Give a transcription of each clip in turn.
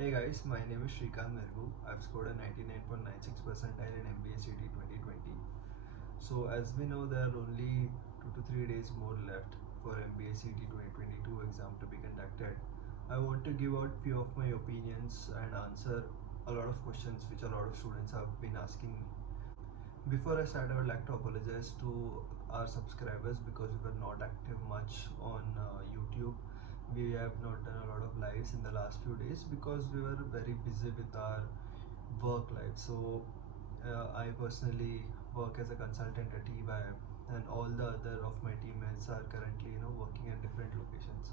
Hey guys, my name is Shrikant Mergu. I've scored a 99.96 percentile in MBA CT 2020. So as we know, there are only 2 to 3 days more left for MBA CT 2022 exam to be conducted. I want to give out few of my opinions and answer a lot of questions which a lot of students have been asking me. Before I start, I would like to apologize to our subscribers because we were not active much on YouTube. We have not done a lot of lives in the last few days because we were very busy with our work life. So I personally work as a consultant at EY, and all the other of my teammates are currently working at different locations.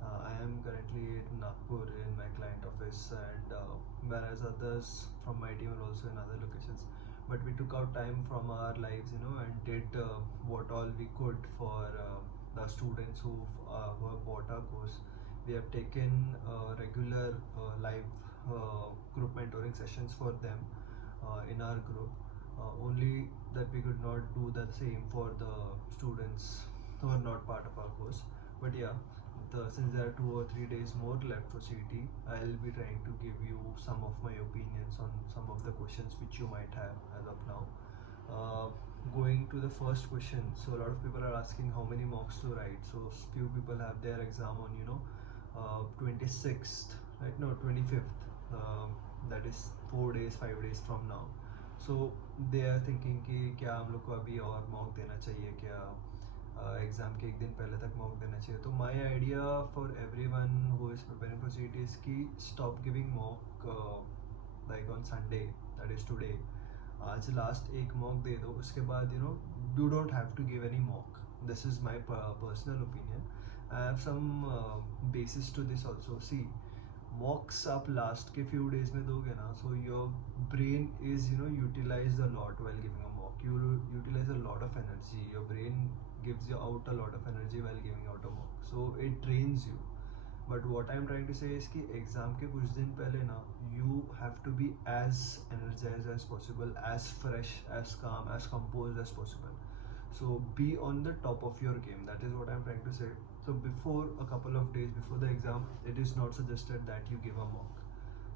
I am currently in Nagpur in my client office, and whereas others from my team are also in other locations. But we took out time from our lives, and did what all we could for the students who have bought our course. We have taken regular live group mentoring sessions for them in our group. Only that we could not do the same for the students who are not part of our course. But yeah, since there are 2 or 3 days more left for CT, I'll be trying to give you some of my opinions on some of the questions which you might have as of now. Going to the first question, so a lot of people are asking how many mocks to write. So few people have their exam on 26th, right? No, 25th. That is 4 days 5 days from now. So they are thinking कि क्या हम लोग को अभी और mock देना चाहिए क्या, एग्ज़ाम के एक दिन पहले तक मॉक देना चाहिए. तो my idea for everyone who is preparing for CT is कि stop giving mock like on Sunday, that is today. आज लास्ट एक मॉक दे दो, उसके बाद you don't have to give any mock. This is my personal opinion. I have some basis to this also. See, mocks आप last के few days में दोगे ना, so your brain is utilize a lot while giving a mock. You utilize a lot of energy. Your brain gives you out a lot of energy while giving out a mock, so it trains you. But what I'm trying to say is कि exam के कुछ दिन पहले ना, you have to be as energized as possible, as fresh, as calm, as composed as possible. So be on the top of your game. That is what I'm trying to say. So before a couple of days before the exam, it is not suggested that you give a mock.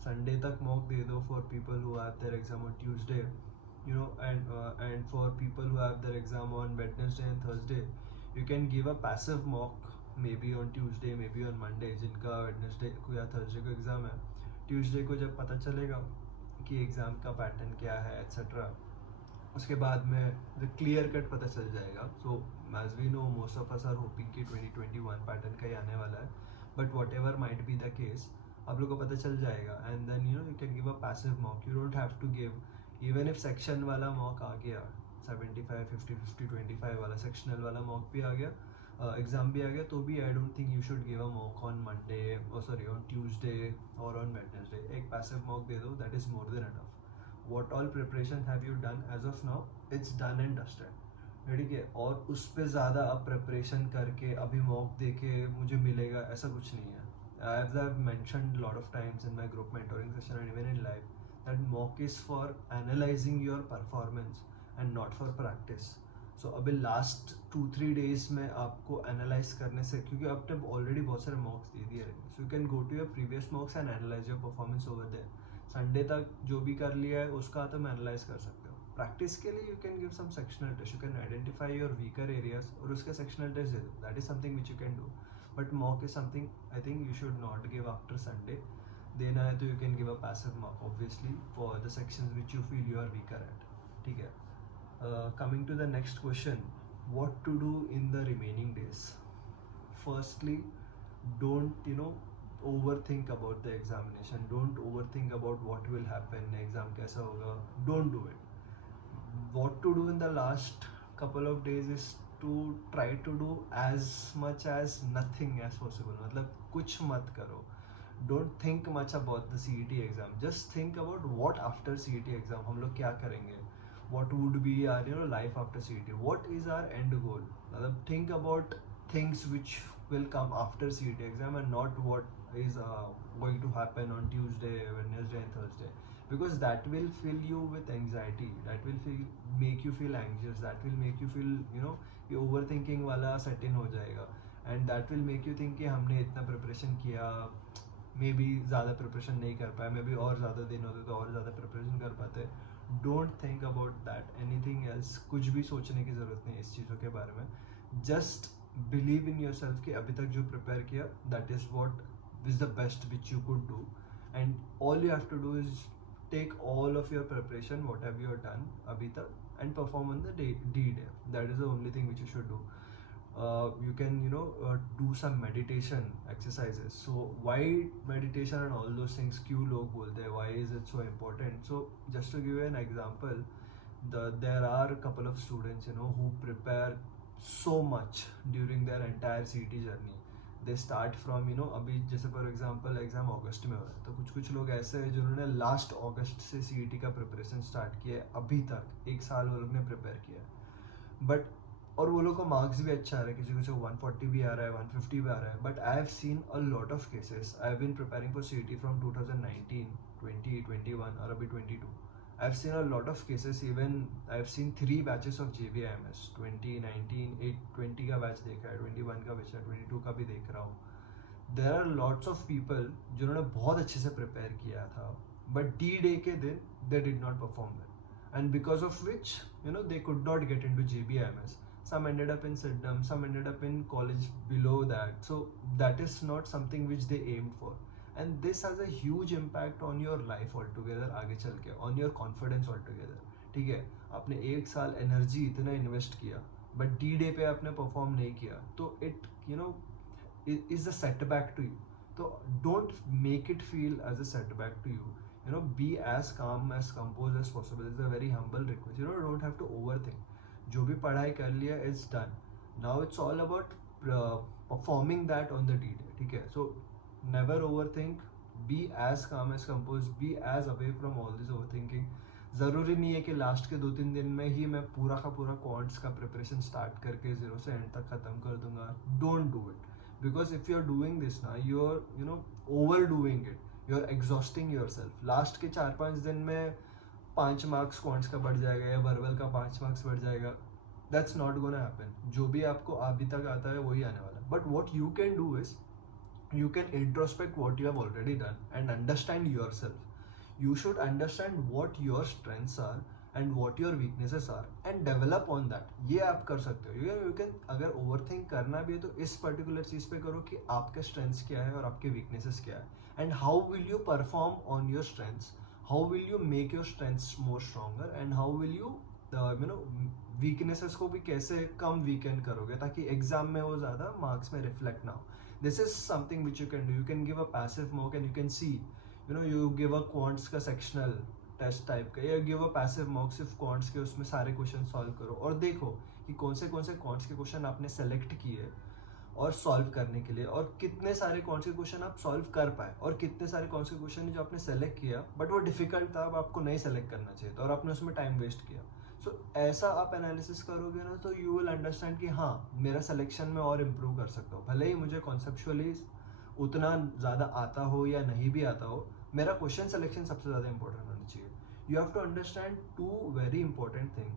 Sunday तक mock दे दो for people who have their exam on Tuesday, and for people who have their exam on Wednesday and Thursday, you can give a passive mock maybe on Tuesday, maybe on Monday. जिनका Wednesday को या Thursday को exam है, Tuesday को जब पता चलेगा कि exam का pattern क्या है etc., उसके बाद में द क्लियर कट पता चल जाएगा. So as we know, most of us are hoping कि 2021 पैटर्न का ही आने वाला है. But whatever might be the case, आप लोग को पता चल जाएगा. And then you can give a passive mock. You don't have to give, even if section वाला मॉक आ गया, 75 50 50 25 वाला सेक्शनल वाला मॉक भी आ गया, एग्जाम भी आ गया, तो भी I don't think you should give a mock on Monday, sorry on Tuesday और ऑन वेडनेसडे. एक पैसिव मॉक दे दो, that is more than enough. What all preparation have you done as of now? It's done and dusted. ठीक है. और उस पर ज़्यादा अब प्रिपरेशन करके अभी मॉक दे के मुझे मिलेगा, ऐसा कुछ नहीं है. As I've mentioned lot of times in my group mentoring session and even in life, that mock is for analyzing your performance and not for practice. So अभी लास्ट 2-3 डेज में आपको एनालाइज करने से, क्योंकि अब तक ऑलरेडी बहुत सारे मॉक्स दे दिए रहेंगे, so you can go to your previous mocks and analyse your performance over there. Sunday तक जो भी कर लिया है उसका तुम एनालाइज कर सकते हो. प्रैक्टिस के लिए you can give some sectional test. You can identify your weaker areas और उसके सेक्शनल टेस्ट दे दो. That is something which you can do. But mock is something I think you should not give after Sunday. देना है तो you can give a passive mock obviously for the sections which you feel you are weaker at. ठीक है. Coming to the next question, what to do in the remaining days? Firstly, don't overthink about the examination. Don't overthink about what will happen, exam kaisa hoga. Don't do it. What to do in the last couple of days is to try to do as much as nothing as possible. मतलब कुछ मत करो. Don't think much about the CET exam. Just think about what after CET exam हम लोग क्या करेंगे. What would be our life after CET? What is our end goal? Think about things which will come after CET exam and not what is going to happen on Tuesday, Wednesday and Thursday, because that will fill you with anxiety. That will make you feel anxious. That will make you feel ये overthinking वाला set in हो जाएगा, and that will make you think कि हमने इतना preparation किया, may be ज़्यादा preparation नहीं कर पाए, मे बी और ज़्यादा दिन होते तो और ज़्यादा प्रिपरेशन कर पाते। Don't think about that anything else, कुछ भी सोचने की ज़रूरत नहीं इस चीज़ों के बारे में। Just believe in your self कि अभी तक जो प्रिपेयर किया that is what is the best which you could do, and all you have to do is take all of your preparation whatever you have done abhi tak and perform on the D-Day. That is the only thing which you should do. You can do some meditation exercises. So why meditation and all those things क्यों लोग बोलते हैं, why is it so important? So just to give you an example, there are a couple of students who prepare so much during their entire CET journey. They start from अभी जैसे for example exam अगस्त में हो रहा है, तो कुछ लोग ऐसे हैं जिन्होंने लास्ट अगस्त से CET का प्रिपरेशन स्टार्ट किया है, अभी तक 1 साल वो लोग ने प्रिपेयर किया है, बट और वो लोग को मार्क्स भी अच्छा आ रहा है, किसी को 140 भी आ रहा है, 150 भी आ रहा है। But I have seen a lot of cases, I have been preparing for CET from 2019, 20, 21 और अभी 22। I've seen a lot of cases, even I've seen 3 batches of JBIMS, 2019, 20 का बैच देखा है, 21 का बैच है, 22 का भी देख रहा हूँ। There are lots of people जिन्होंने बहुत अच्छे से प्रिपेयर किया था, but D-Day के दिन they did not perform well, and because of which they could not get into JBIMS. Some ended up in SIDNAM, some ended up in college below that. So that is not something which they aimed for. And this has a huge impact on your life altogether आगे चल के, on your confidence altogether. ठीक है, आपने 1 साल energy इतना invest किया but D-Day पे आपने परफॉर्म नहीं किया, तो it is a setback to you. तो don't make it feel as a setback to you. Be as calm as compose as possible. Is a very humble request. Don't have to over think. जो भी पढ़ाई कर लिया it's done. Now it's all about performing that on the D-Day. ठीक है, सो never overthink, be as calm as composed, be as away from all this overthinking. ज़रूरी नहीं है कि लास्ट के 2-3 दिन में ही मैं पूरा का पूरा क्वांट्स का प्रिपरेशन स्टार्ट करके 0 से एंड तक ख़त्म कर दूंगा. Don't do it, because if you are doing this ना, you are over doing it, you are exhausting your self. Last के 4-5 दिन में 5 मार्क्स क्वांट्स का बढ़ जाएगा या वर्बल का 5 मार्क्स बढ़ जाएगा. That's not gonna happen. जो भी आपको अभी तक आता है वही आने वाला है. But what you can do is you can introspect what you have already done and understand yourself. You should understand what your strengths are and what your weaknesses are and develop on that. ये आप कर सकते हो. You can, अगर overthink करना भी है तो इस particular चीज़ पे करो कि आपके strengths क्या है और आपके weaknesses क्या है, and how will you perform on your strengths, how will you make your strengths more stronger, and how will you weaknesses को भी कैसे कम weaken करोगे ताकि एग्जाम में वो ज़्यादा मार्क्स में रिफ्लेक्ट ना हो. This is something which you can do. You can give a passive mock and you can see, you give a quants का sectional test type का, या give a passive mock सिर्फ quants के, उसमें सारे क्वेश्चन सॉल्व करो और देखो कि कौन से quants के क्वेश्चन आपने सेलेक्ट किए और सॉल्व करने के लिए, और कितने सारे quants के क्वेश्चन आप सॉल्व कर पाए, और कितने सारे quants के क्वेश्चन जो आपने सेलेक्ट किया बट वो डिफिकल्ट था, अब आपको नहीं सेलेक्ट करना चाहिए था और आपने उसमें टाइम वेस्ट किया. सो ऐसा आप एनालिसिस करोगे ना तो यू विल अंडरस्टैंड कि हाँ, मेरा सिलेक्शन में और इम्प्रूव कर सकता हूँ. भले ही मुझे कॉन्सेप्चुअली उतना ज़्यादा आता हो या नहीं भी आता हो, मेरा क्वेश्चन सिलेक्शन सबसे ज़्यादा इंपॉर्टेंट होना चाहिए. You have to understand 2 very important thing.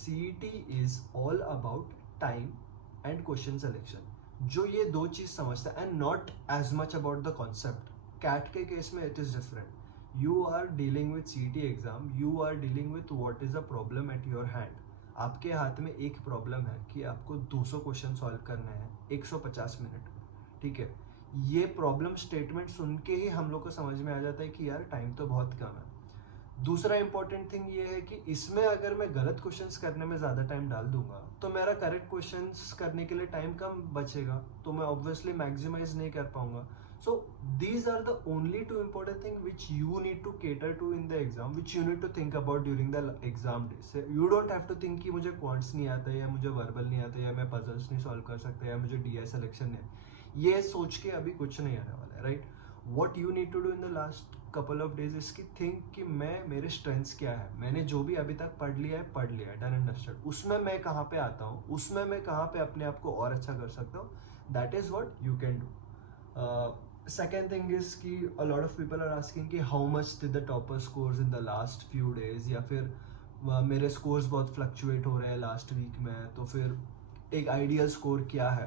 CET is all about time and question selection. जो ये 2 चीज़ समझता है and not as much about the concept. CAT के केस में it is different. You are dealing with CET exam, you are dealing with what is a problem at your hand. आपके हाथ में एक प्रॉब्लम है कि आपको 200 क्वेश्चन सॉल्व करने हैं 150 मिनट में. ठीक है, ये प्रॉब्लम स्टेटमेंट सुन के ही हम लोग को समझ में आ जाता है कि यार टाइम तो बहुत कम है. दूसरा इंपॉर्टेंट थिंग ये है कि इसमें अगर मैं गलत क्वेश्चंस करने में ज़्यादा टाइम डाल दूंगा तो मेरा करेक्ट क्वेश्चंस करने के लिए टाइम कम बचेगा, तो मैं ऑब्वियसली मैक्सिमाइज नहीं कर पाऊंगा. So these are the only 2 important things which you need to cater to in the exam, which you need to think about during the exam days. You don't have to think कि मुझे quants नहीं आता है या मुझे verbal नहीं आता है या मैं puzzles नहीं solve कर सकता या मुझे DI selection नहीं. ये सोच के अभी कुछ नहीं आने वाला है, right? What you need to do in the last couple of days is कि think कि मेरे strengths क्या है, मैंने जो भी अभी तक पढ़ लिया है done and dusted, उसमें मैं कहाँ पे आता हूँ, उसमें मैं कहाँ पे अपने आप को और अच्छा कर सकता हूँ. That is what you can do. Second thing is कि a lot of people are asking कि how much did the topper scores in the last few days, या फिर मेरे scores बहुत fluctuate हो रहे हैं last week में, तो फिर एक ideal score क्या है.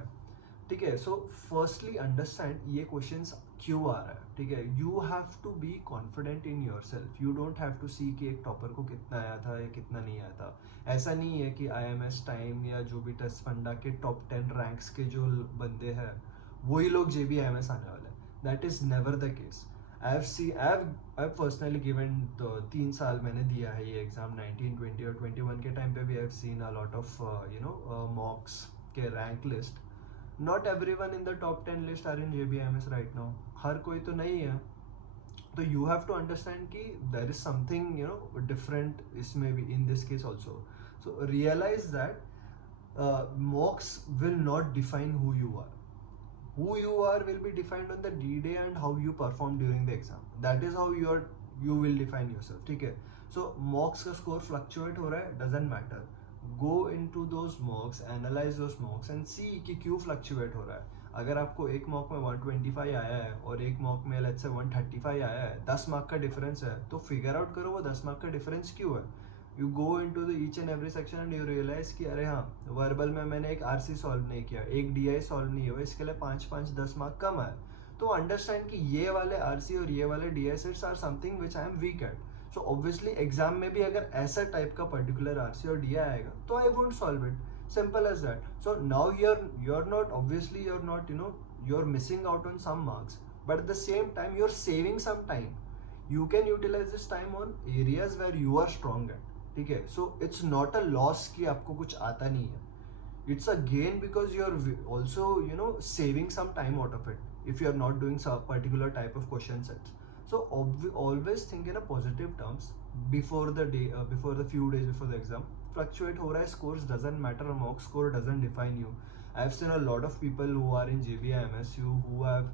ठीक है, so firstly understand ये questions क्यों आ रहा है, ठीक है. You have to be confident in your self. You don't have to see कि एक टॉपर को कितना आया था या कितना नहीं आया था. ऐसा नहीं है कि IMS टाइम या जो भी टेस्ट फंडा के टॉप 10 रैंक्स के जो बंदे हैं वही लोग JBIMS आने वाले हैं. That is never the case. I've personally given 3 साल मैंने दिया है ये एग्जाम. 19, 20 और 21 के टाइम पे भी I've seen a lot of mocks के rank list. Not everyone in the top 10 list are in JBIMS right now. हर कोई तो नहीं है. तो you have to understand कि there is something different इसमें भी in this case also. So realize that mocks will not define who you are. Who you are will be defined on the D-Day and how you perform during the exam. That is how you will define yourself. ठीक है. So mocks का score fluctuate हो रहा है, doesn't matter. Go into those mocks, analyze those mocks and see कि क्यों fluctuate हो रहा है. अगर आपको एक मॉक में 125 आया है और एक मॉक में let's say 135 आया है, 10 मार्क का डिफरेंस है, तो फिगर आउट करो वो 10 मार्क का डिफरेंस क्यों है. You go in to the each and every section and you realise कि अरे हाँ, वर्बल में मैंने एक RC सॉल्व नहीं किया, एक DI सॉल्व नहीं हुआ, इसके लिए 5-5-10 मार्क कम आए. तो अंडरस्टैंड कि ये वाले RC और ये वाले DI sets are something which I am weak at. So obviously exam में भी अगर ऐसा टाइप का पर्टिकुलर RC और DI आएगा तो I won't solve it. Simple as that. So now you're not obviously you're not you're missing out on some marks, but at the same time you're saving some time. You can utilize this time on areas where you are strong at. ठीक है. So it's not a loss कि आपको कुछ आता नहीं है. It's a gain because you're also saving some time out of it if you're not doing some particular type of question sets. So always think in a positive terms before the day, before the few days before the exam. Fluctuate हो रहा है, scores doesn't matter, a mock score doesn't define you. I've seen a lot of people who are in JBIMS who have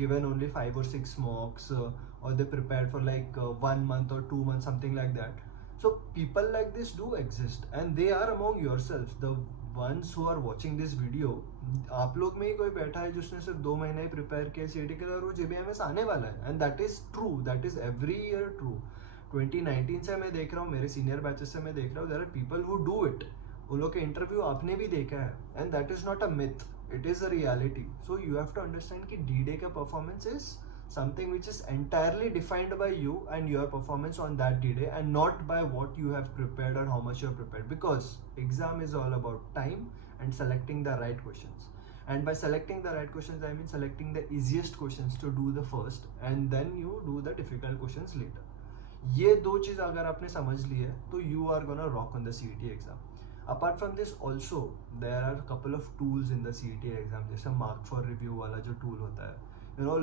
given only 5 or 6 mocks or they prepared for like 1 month or 2 months, something like that. So people like this do exist and they are among yourselves. The ones who are watching this video, आप लोग में ही कोई बैठा है जिसने सिर्फ 2 महीने ही prepare किया CET के लिए और वो JBIMS आने वाला है. And that is true, that is every year true. 2019 से मैं देख रहा हूँ, मेरे सीनियर बैचेस से मैं देख रहा हूँ, there are people who do it. उन लोग के इंटरव्यू आपने भी देखा है and that is not a myth, it is a reality. So you have to understand कि D-Day का performance is something which is entirely defined by you and your performance on that D-Day and not by what you have prepared और how much you have prepared, because exam is all about time and selecting the right questions. And by selecting the right questions, I mean selecting the easiest questions to do the first and then you do the difficult questions later. ये दो चीज अगर आपने समझ ली है तो you are gonna rock on the CET exam. Apart from this also there are couple of tools in the CET exam, जैसे मार्क फॉर रिव्यू वाला जो टूल होता है,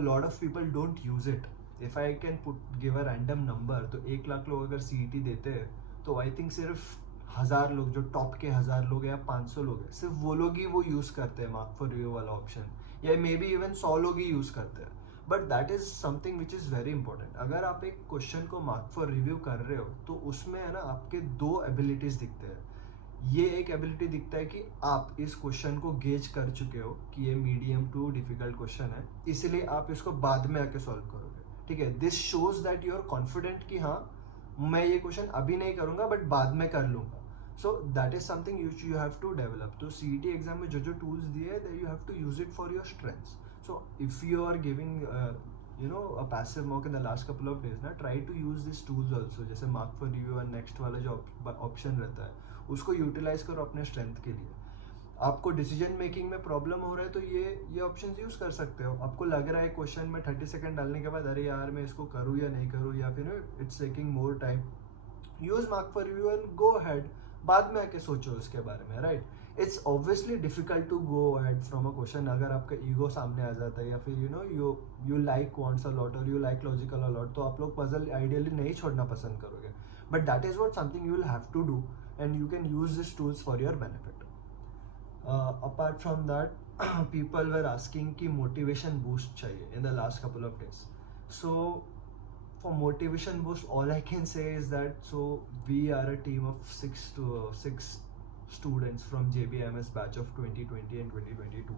lot of people don't use it. If I can give a random number, तो 1 लाख लोग अगर CET देते हैं तो आई थिंक सिर्फ 1000 लोग, जो टॉप के 1000 लोग या 500 लोग हैं, सिर्फ वो लोग ही वो यूज करते हैं मार्क फॉर रिव्यू वाला ऑप्शन, या मे बी इवन 100 लोग ही यूज करते हैं. But that is something which is very important. अगर आप एक क्वेश्चन को मार्क फॉर रिव्यू कर रहे हो तो उसमें है ना आपके 2 एबिलिटीज दिखते हैं. ये एक एबिलिटी दिखता है कि आप इस क्वेश्चन को गेज कर चुके हो कि ये मीडियम टू डिफिकल्ट क्वेश्चन है, इसलिए आप इसको बाद में आके सॉल्व करोगे. ठीक है. This shows that you are confident कि हाँ मैं ये क्वेश्चन अभी नहीं करूंगा बट बाद में कर लूंगा. So that is something you have to develop. तो CET एग्जाम में जो टूल्स दिए हैं you have to use it for your strengths. So if you are giving a passive mock in the last couple of days, ना try to use these tools also. जैसे mark for review और next वाला जो option रहता है उसको utilise करो अपने स्ट्रेंथ के लिए. आपको डिसीजन मेकिंग में प्रॉब्लम हो रहा है तो ये ऑप्शन यूज कर सकते हो. आपको लग रहा है क्वेश्चन में 30 सेकंड डालने के बाद अरे यार मैं इसको करूँ या नहीं करूँ, या फिर it's taking more time, use mark for review and go ahead. बाद में आके सोचो उसके बारे में, right. It's obviously difficult to go ahead from a question अगर आपका ईगो सामने आ जाता है, या फिर you like quants a lot और you like logical a lot, तो आप लोग पजल आइडियली नहीं छोड़ना पसंद करोगे. But that is what something you will have to do and you can use this tools for your benefit. Apart from that people were asking कि motivation boost चाहिए in the last couple of days. So for motivation boost, all I can say is that so we are a team of 6 students from JBIMS batch of 2020 and 2022.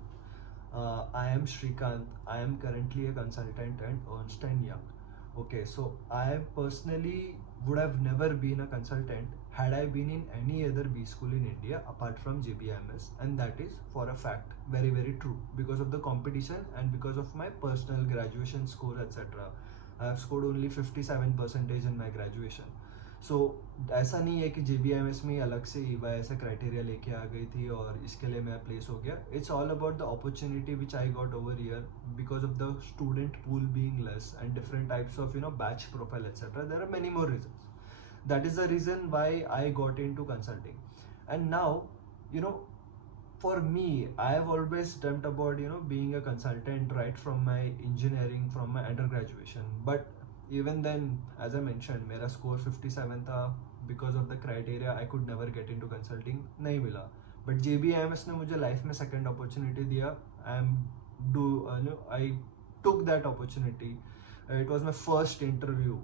I am Shrikant. I am currently a consultant at Ernst & Young. Okay, so I personally would have never been a consultant had I been in any other B school in India apart from JBMS, and that is for a fact very very true because of the competition and because of my personal graduation score, etc. I have scored only 57% in my graduation. सो ऐसा नहीं है कि JBMS में अलग से ईवा ऐसा criteria लेके आ गई थी और इसके लिए मैं प्लेस हो गया. It's all about the opportunity which I got over year because of the student pool being less and different types of batch profile etcetera. There are many more reasons. That is the reason why I got into consulting. And now, you know, for me, I have always dreamt about being a consultant right from my engineering, from my undergraduation. But even then, as I mentioned, मेरा score 57 था. Because of the criteria I could never get into consulting, नहीं मिला. But JBMS ने मुझे life में second opportunity दिया. I took that opportunity. It was my first interview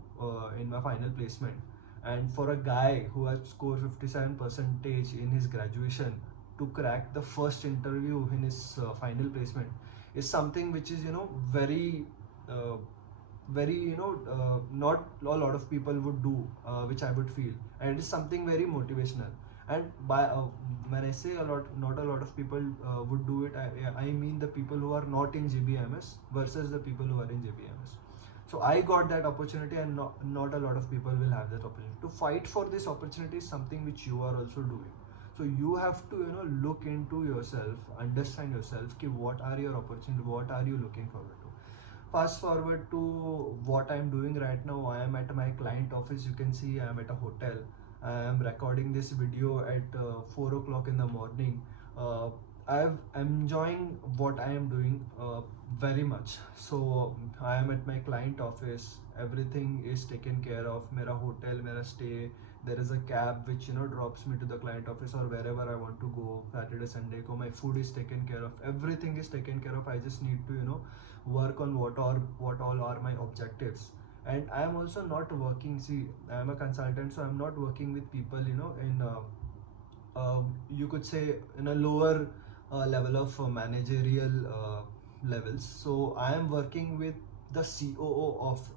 in my final placement. And for a guy who has scored 57% in his graduation to crack the first interview in his final placement is something which is very not a lot of people would do, which I would feel, and it is something very motivational. And by when I say not a lot of people would do it, I mean the people who are not in JBMS versus the people who are in JBMS. So I got that opportunity, and not a lot of people will have that opportunity. To fight for this opportunity is something which you are also doing. So you have to look into yourself, understand yourself, ki what are your opportunities, what are you looking forward to. Fast forward to what I'm doing right now. I am at my client office. You can see I am at a hotel. I am recording this video at 4 o'clock in the morning. I'm enjoying what I am doing very much. So I am at my client office. Everything is taken care of. Mera hotel, mera stay. There is a cab which drops me to the client office or wherever I want to go. Saturday, Sunday, ko my food is taken care of. Everything is taken care of. I just need to work on what all are my objectives. And I am also not working. See, I am a consultant, so I'm not working with people in you could say in a lower level of managerial levels. So I am working with the COO of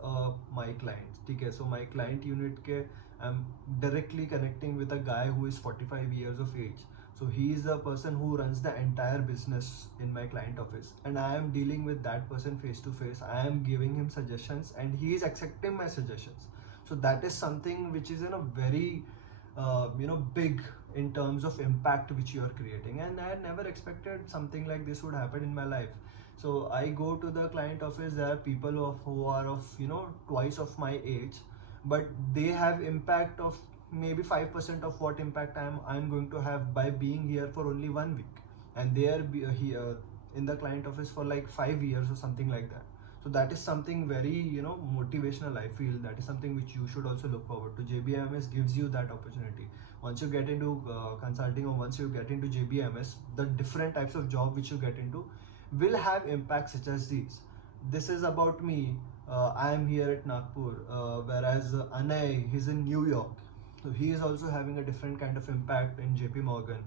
my clients. Okay, so my client unit ke I'm directly connecting with a guy who is 45 years of age. So he is the person who runs the entire business in my client office, and I am dealing with that person face to face. I am giving him suggestions and he is accepting my suggestions. So that is something which is very big in terms of impact which you are creating, and I had never expected something like this would happen in my life. So I go to the client office. There are people who are of twice of my age, but they have impact of maybe 5% of what impact I'm going to have by being here for only 1 week, and they are here in the client office for like 5 years or something like that. So that is something very motivational. I feel that is something which you should also look forward to. JBMS gives you that opportunity. Once you get into consulting, or once you get into JBMS, the different types of job which you get into will have impacts such as these. This is about me. I am here at Nagpur, whereas Anay, he's in New York. So he is also having a different kind of impact in JP Morgan.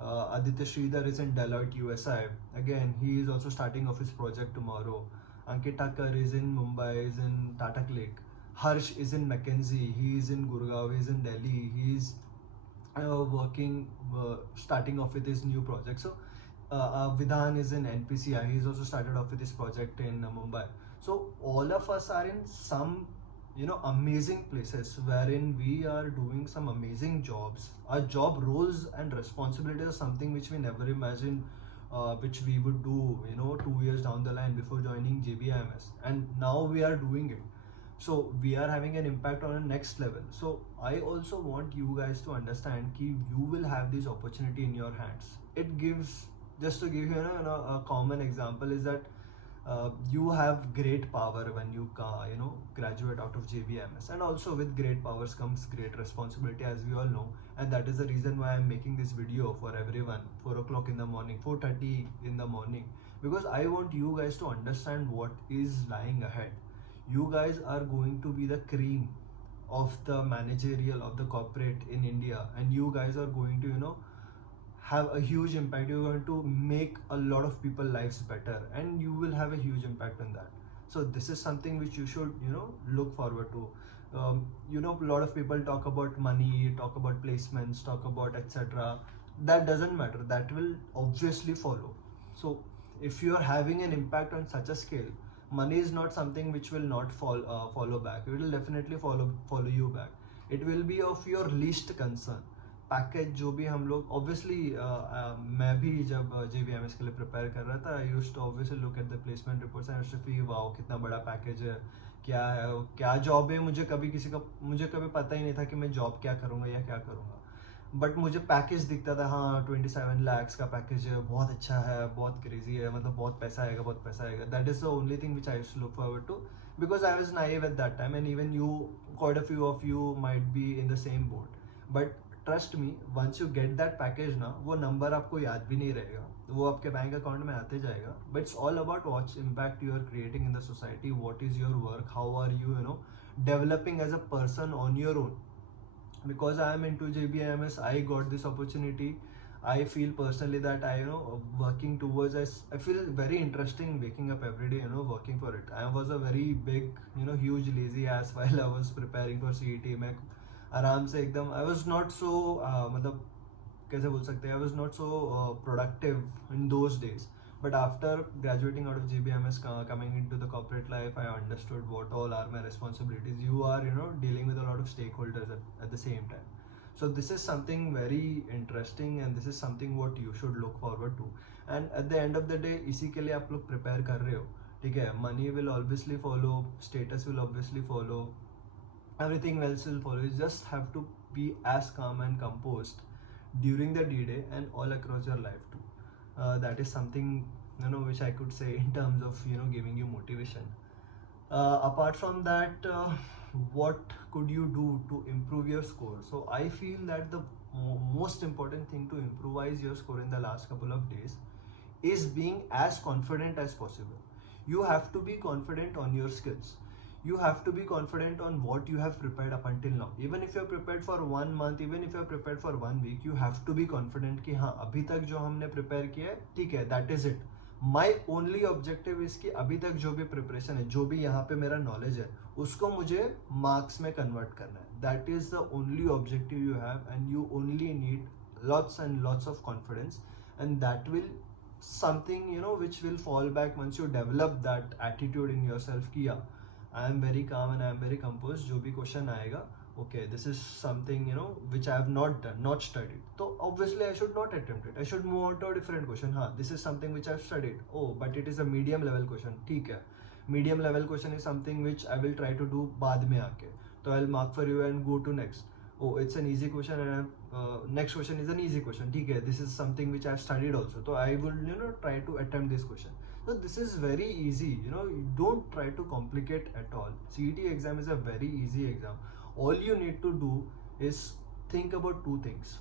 Aditya Sridhar is in Deloitte USI. Again, he is also starting off his project tomorrow. Ankit Thakkar is in Mumbai, is in Tata Click. Harsh is in McKinsey. He is in Gurgaon. He is in Delhi. He is working, starting off with his new project. So Vidhan is in NPCI. He's also started off with his project in Mumbai. So all of us are in some amazing places wherein we are doing some amazing jobs. Our job roles and responsibilities are something which we never imagined which we would do 2 years down the line before joining JBMS, and now we are doing it. So we are having an impact on a next level. So I also want you guys to understand that you will have this opportunity in your hands. It gives, just to give you a common example, is that you have great power when you graduate out of JBMS, and also with great powers comes great responsibility, as we all know. And that is the reason why I'm making this video for everyone, 4 o'clock in the morning, 4:30 in the morning, because I want you guys to understand what is lying ahead. You guys are going to be the cream of the managerial, of the corporate in India, and you guys are going to have a huge impact. You're going to make a lot of people's lives better, and you will have a huge impact on that. So this is something which you should, look forward to. A lot of people talk about money, talk about placements, talk about etc. That doesn't matter, that will obviously follow. So if you are having an impact on such a scale, money is not something which will not follow back. It will definitely follow you back. It will be of your least concern. Package जो भी हम लोग obviously, मैं भी जब JBMS के लिए prepare कर रहा था, I used to obviously look at the placement reports and feel wow कितना बड़ा पैकेज है, क्या है, क्या जॉब है, मुझे कभी पता ही नहीं था कि मैं जॉब क्या करूँगा या क्या करूँगा, बट मुझे पैकेज दिखता था, हाँ 27 lakhs का पैकेज है, बहुत अच्छा है, बहुत क्रेजी है, मतलब बहुत पैसा आएगा. That is the only thing which I used to look forward to, because I was naive at that time, and even you, quite a few of you might be in the same boat. But trust me, once you get that package ना, वो number आपको याद भी नहीं रहेगा, वो आपके bank account में आते जाएगा. But it's all about what impact you are creating in the society, what is your work, how are you developing as a person on your own. Because I am into JBMS, I got this opportunity. I feel personally that I working towards, I feel very interesting waking up every day, working for it. I was a very big, huge lazy ass while I was preparing for CET. मैं आराम से एकदम, I was not so मतलब कैसे बोल सकते हैं, I was not so productive in those days. But after graduating out of JBMS, coming into the corporate life, I understood what all are my responsibilities. You are, dealing with a lot of stakeholders at the same time. So this is something very interesting, and this is something what you should look forward to. And at the end of the day, इसी के लिए आप लोग prepare कर रहे हो, ठीक है. Money will obviously follow, status will obviously follow, everything else will follow. You just have to be as calm and composed during the D-Day and all across your life too. That is something which I could say in terms of giving you motivation. Apart from that, what could you do to improve your score? So I feel that the most important thing to improvise your score in the last couple of days is being as confident as possible. You have to be confident on your skills. You have to be confident on what you have prepared up until now. Even if you are prepared for 1 month, even if you are prepared for 1 week, you have to be confident कि हाँ अभी तक जो हमने prepare किया है ठीक है, that is it. My only objective is कि अभी तक जो भी प्रिपरेशन है, जो भी यहाँ पे मेरा नॉलेज है, उसको मुझे मार्क्स में कन्वर्ट करना है. That is the only objective you have, and you only need lots and lots of confidence, and that will something which will fall back once you develop that attitude in yourself कि yeah, I am very calm and I am very composed. जो भी question आएगा, okay, this is something which I have not done, not studied. So obviously I should not attempt it. I should move on to a different question. हाँ, this is something which I have studied. Oh, but it is a medium level question. ठीक है, medium level question is something which I will try to do बाद में आके. तो I'll mark for you and go to next. Oh, it's an easy question and next question is an easy question. ठीक है, this is something which I have studied also. So I will try to attempt this question. So this is very easy, you don't try to complicate at all. CET exam is a very easy exam. All you need to do is think about two things: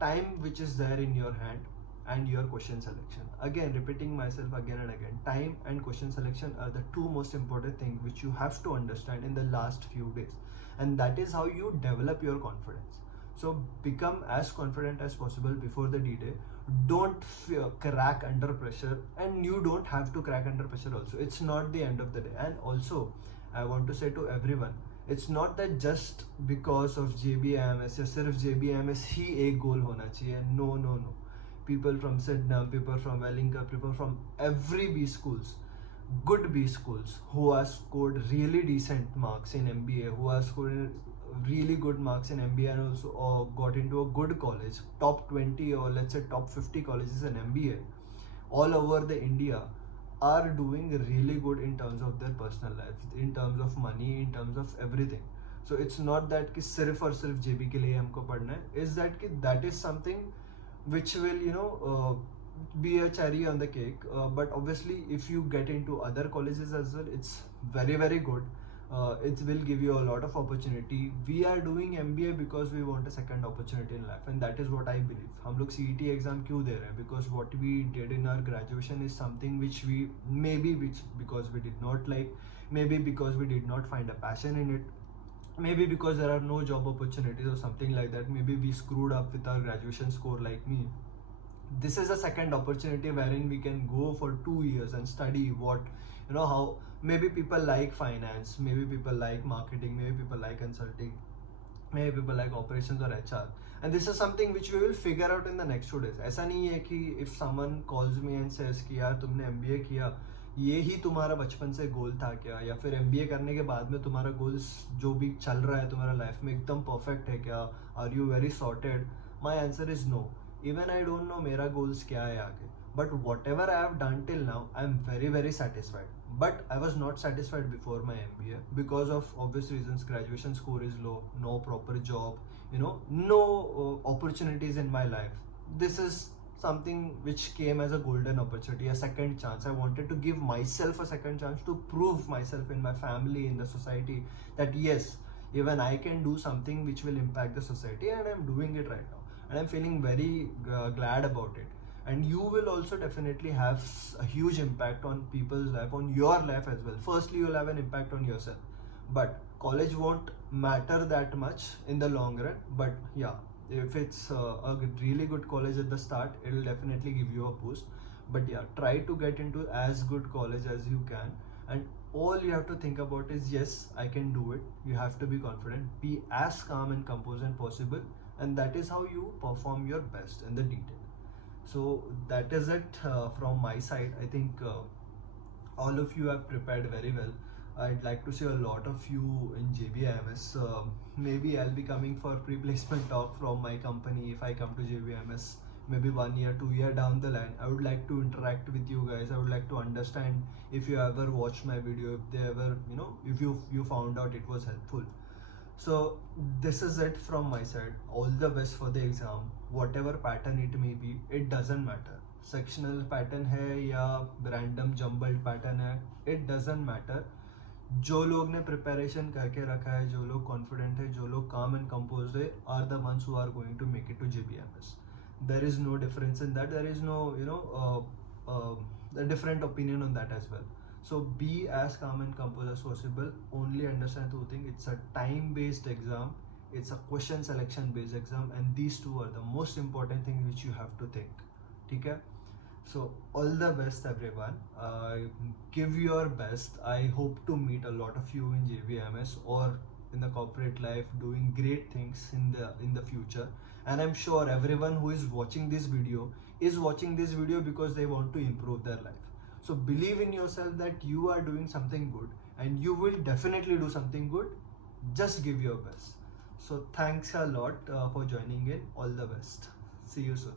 time which is there in your hand and your question selection. Again, repeating myself again and again, time and question selection are the two most important things which you have to understand in the last few days, and that is how you develop your confidence. So become as confident as possible before the D-Day. Don't crack under pressure, and you don't have to crack under pressure also. It's not the end of the day. And also I want to say to everyone, it's not that just because of JBMS या सिर्फ JBMS ही एक गोल होना चाहिए. No. People from Sydenham, people from Wellingham, people from every B schools, good B schools, who have scored really decent marks in MBA, who have scored really good marks in MBA, and also got into a good college, top 20 or let's say top 50 colleges in MBA all over the India, are doing really good in terms of their personal life, in terms of money, in terms of everything. So it's not that कि सिर्फ और सिर्फ JB के लिए हमको पढ़ना है. Is that कि that is something which will be a cherry on the cake, but obviously if you get into other colleges as well, it's very very good. It will give you a lot of opportunity. We are doing MBA because we want a second opportunity in life, and that is what I believe. हम लोग CET exam क्यों दे रहे हैं? Because what we did in our graduation is something which because we did not like, maybe because we did not find a passion in it, maybe because there are no job opportunities or something like that. Maybe we screwed up with our graduation score like me. This is a second opportunity wherein we can go for 2 years and study what You know how maybe people like finance, maybe people like marketing, maybe people like consulting, maybe people like operations or HR. And this is something which we will figure out in the next 2 days. ऐसा नहीं है कि if someone calls me and says कि यार तुमने MBA किया, ये ही तुम्हारा बचपन से गोल था क्या, या फिर MBA करने के बाद में तुम्हारा गोल्स जो भी चल रहा है तुम्हारा लाइफ में एकदम परफेक्ट है क्या, are you very sorted? My answer is no. Even I don't know मेरा गोल्स क्या है आगे, but whatever I have done till now, I am very satisfied. But I was not satisfied before my MBA because of obvious reasons. Graduation score is low, no proper job, you know, no opportunities in my life. This is something which came as a golden opportunity, a second chance. I wanted to give myself a second chance to prove myself in my family, in the society, that yes, even I can do something which will impact the society, and I'm doing it right now, and I'm feeling very glad about it. And you will also definitely have a huge impact on people's life, on your life as well. Firstly, you'll have an impact on yourself, but college won't matter that much in the long run. But yeah, if it's a really good college at the start, it will definitely give you a boost. But yeah, try to get into as good college as you can, and all you have to think about is yes, I can do it. You have to be confident, be as calm and composed as possible, and that is how you perform your best in the detail. So that is it from my side. I think all of you have prepared very well. I'd like to see a lot of you in JBIMS. Maybe I'll be coming for pre-placement talk from my company if I come to JBIMS. Maybe 1 year, 2 year down the line. I would like to interact with you guys. I would like to understand if you ever watched my video, if they ever, you know, if you found out it was helpful. So this is it from my side. All the best for the exam. Whatever pattern it may be, it doesn't matter. Sectional pattern है या random jumbled pattern है, it doesn't matter. जो लोग ने preparation करके रखा है, जो लोग confident है, जो लोग calm and composed है, are the ones who are going to make it to JBMS. There is no difference in that. There is no, you know, a different opinion on that as well. So be as calm and composed as possible. Only understand two things. It's a time-based exam. It's a question selection based exam, and these two are the most important thing which you have to think. Okay? So all the best everyone. Give your best. I hope to meet a lot of you in JBMS or in the corporate life doing great things in the future. And I'm sure everyone who is watching this video because they want to improve their life. So believe in yourself that you are doing something good, and you will definitely do something good. Just give your best. So thanks a lot for joining in. All the best. See you soon.